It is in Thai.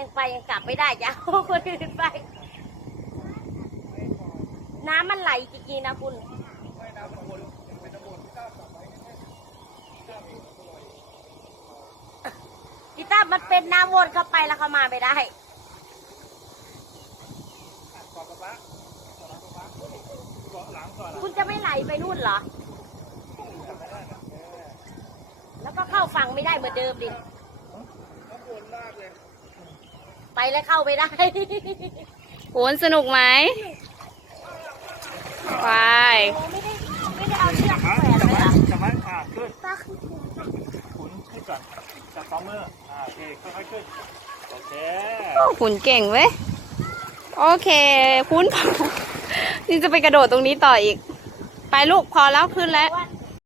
ยังไปยังกลับไม่ได้จะเอาคนอื่นไป น้ำมันไหลจริงๆนะคุณดิต้ามันเป็นน้ำวนเข้าไปแล้วเข้ามาไม่ได้คุณจะไม่ไหลไปนู่นเหรอ แล้วก็เข้าฝั่งไม่ได้เหมือนเดิมดิน้ำวนลากเลย ไปแล้วเข้าไม่ได้โหนสนุกไหมไปไม่ได้ไม่ได้เอาเชือกจับแขไว้วนจับไว้ไว้เหรอจับไว้อ่าขึ้นป้าขึ้นถูกขุนขึ้นก่อนจับสองมืออ่าโอเคค่อยๆขึ้นโอเคขุนเก่งเว้ย โอเคคุณพอนี่จะไปกระโดดตรงนี้ต่ออีก ไปลูกพอแล้วขึ้นแล้ว วัน